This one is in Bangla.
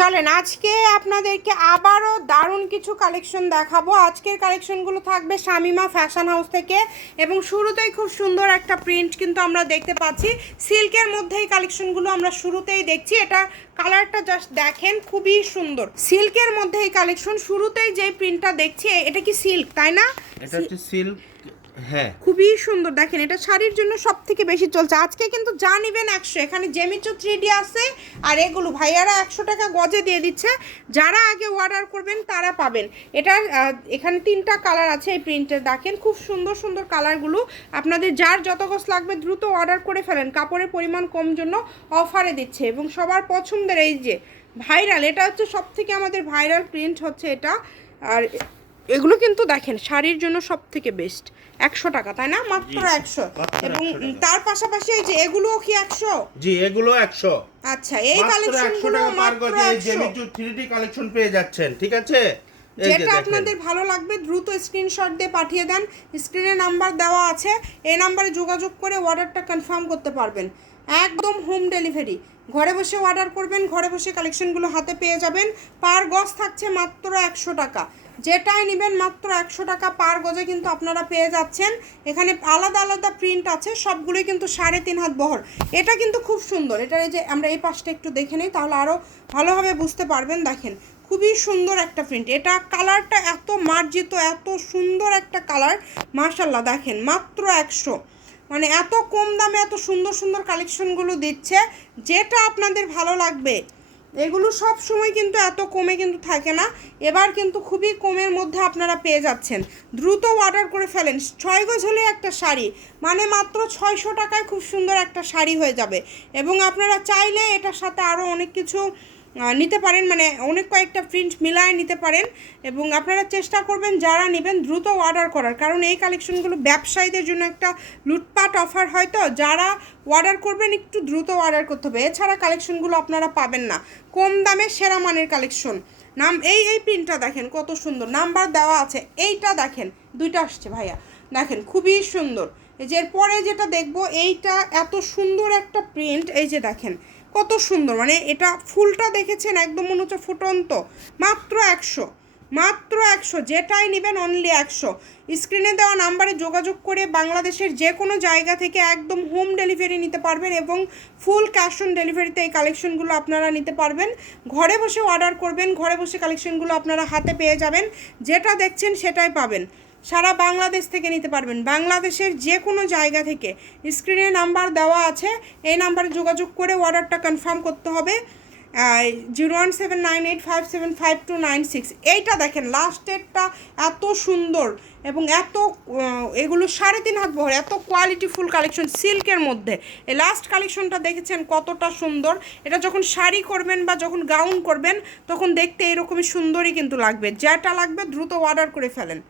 চলেন আজকে আপনাদেরকে আবারও দারুণ কিছু কালেকশন দেখাবো। আজকের কালেকশনগুলো থাকবে শামিমা ফ্যাশন হাউস থেকে এবং শুরুতেই খুব সুন্দর একটা প্রিন্ট কিন্তু আমরা দেখতে পাচ্ছি। সিল্কের মধ্যে এই কালেকশনগুলো আমরা শুরুতেই দেখছি। এটা কালারটা জাস্ট দেখেন, খুবই সুন্দর। সিল্কের মধ্যে এই কালেকশন শুরুতেই যে প্রিন্টটা দেখছি, এটা কি সিল্ক তাই না? এটা হচ্ছে সিল্ক। হ্যাঁ, খুবই সুন্দর। দেখেন এটা শাড়ির জন্য সব থেকে বেশি চলছে আজকে, কিন্তু যা নেবেন 100। এখানে জেমিচু 3D আছে আর এগুলো ভাইয়ারা 100 টাকা গজে দিয়ে দিচ্ছে। যারা আগে অর্ডার করবেন তারা পাবেন। এটার এখানে 3টা কালার আছে এই প্রিন্টের। দেখেন খুব সুন্দর সুন্দর কালারগুলো। আপনাদের যার যত গজ লাগবে দ্রুত অর্ডার করে ফেলেন, কাপড়ের পরিমাণ কম জন্য অফারে দিচ্ছে এবং সবার পছন্দের এই যে ভাইরাল, এটা হচ্ছে সব থেকে আমাদের ভাইরাল প্রিন্ট হচ্ছে এটা। আর এগুলো কিন্তু দেখেন শাড়ির জন্য সব থেকে বেস্ট। 100 টাকা তাই না? মাত্র 100। এবং তার পাশাপাশি এই যে এগুলোও কি 100? জি, এগুলো 100। আচ্ছা, এই কালেকশনগুলো মাত্র 100। জেমিচু 3D কালেকশন পেয়ে যাচ্ছেন, ঠিক আছে? যেটা আপনাদের ভালো লাগবে দ্রুত স্ক্রিনশট দিয়ে পাঠিয়ে দেন। স্ক্রিনে নাম্বার দেওয়া আছে, এই নাম্বারে যোগাযোগ করে অর্ডারটা কনফার্ম করতে পারবেন। একদম হোম ডেলিভারি, ঘরে বসে অর্ডার করবেন, ঘরে বসে কালেকশনগুলো হাতে পেয়ে যাবেন। পার গজ থাকছে মাত্র 100 টাকা। যেটাই নেবেন মাত্র 100 টাকা পার গজে কিন্তু আপনারা পেয়ে যাচ্ছেন। এখানে আলাদা আলাদা প্রিন্ট আছে, সবগুলোই কিন্তু 3.5 হাত বহর। এটা কিন্তু খুব সুন্দর। এটা এই যে আমরা এই পাশটা একটু দেখে নিই, তাহলে আরও ভালোভাবে বুঝতে পারবেন। দেখেন খুবই সুন্দর একটা প্রিন্ট। এটা কালারটা এত মার্জিত, এত সুন্দর একটা কালার, মাশাল্লাহ। দেখেন মাত্র 100, মানে এত কম দামে এত সুন্দর সুন্দর কালেকশনগুলো দিচ্ছে। যেটা আপনাদের ভালো লাগবে, এগুলো সব সময় কিন্তু এত কমে কিন্তু থাকে না। এবার কিন্তু খুবই কমের মধ্যে আপনারা পেয়ে যাচ্ছেন। দ্রুত অর্ডার করে ফেলেন। 6 গজ হলে একটা শাড়ি, মানে মাত্র 600 টাকায় খুব সুন্দর একটা শাড়ি হয়ে যাবে। এবং আপনারা চাইলে এটার সাথে আরও অনেক কিছু নিতে পারেন, মানে অনেক কয়েকটা প্রিন্ট মিলায় নিতে পারেন। এবং আপনারা চেষ্টা করবেন যারা নেবেন দ্রুত অর্ডার করার, কারণ এই কালেকশনগুলো ব্যবসায়ীদের জন্য একটা লুটপাট অফার হয়। তো যারা অর্ডার করবেন একটু দ্রুত অর্ডার করতে হবে, এছাড়া কালেকশনগুলো আপনারা পাবেন না। কম দামে সেরা মানের কালেকশন। এই প্রিন্টটা দেখেন কত সুন্দর, নাম্বার দেওয়া আছে। এইটা দেখেন, 2টা আসছে ভাইয়া, দেখেন খুবই সুন্দর। এই যে এরপরে যেটা দেখবো, এইটা এত সুন্দর একটা প্রিন্ট। এই যে দেখেন কত সুন্দর, মানে এটা ফুলটা দেখেছেন একদম মনে হচ্ছে ফুটন্ত। মাত্র 100, মাত্র 100। যেটাই নেবেন অনলি 100। স্ক্রিনে দেওয়া নাম্বারে যোগাযোগ করে বাংলাদেশের যে কোনো জায়গা থেকে একদম হোম ডেলিভারি নিতে পারবেন এবং ফুল ক্যাশ অন ডেলিভারিতে এই কালেকশনগুলো আপনারা নিতে পারবেন। ঘরে বসে অর্ডার করবেন, ঘরে বসে কালেকশনগুলো আপনারা হাতে পেয়ে যাবেন। যেটা দেখছেন সেটাই পাবেন। সারা বাংলাদেশ থেকে নিতে পারবেন, বাংলাদেশের যে কোনো জায়গা থেকে। স্ক্রিনে নাম্বার দেওয়া আছে, এই নাম্বারে যোগাযোগ করে অর্ডারটা কনফার্ম করতে হবে। 017985759296। এইটা দেখেন লাস্টেরটা এত সুন্দর এবং এত এগুলো 3.5 হাত বহর, এত কোয়ালিটিফুল কালেকশন সিল্কের মধ্যে। এই লাস্ট কালেকশনটা দেখেছেন কতটা সুন্দর। এটা যখন শাড়ি করবেন বা যখন গাউন করবেন তখন দেখতে এরকমই সুন্দরই কিন্তু লাগবে। যেটা লাগবে দ্রুত অর্ডার করে ফেলেন।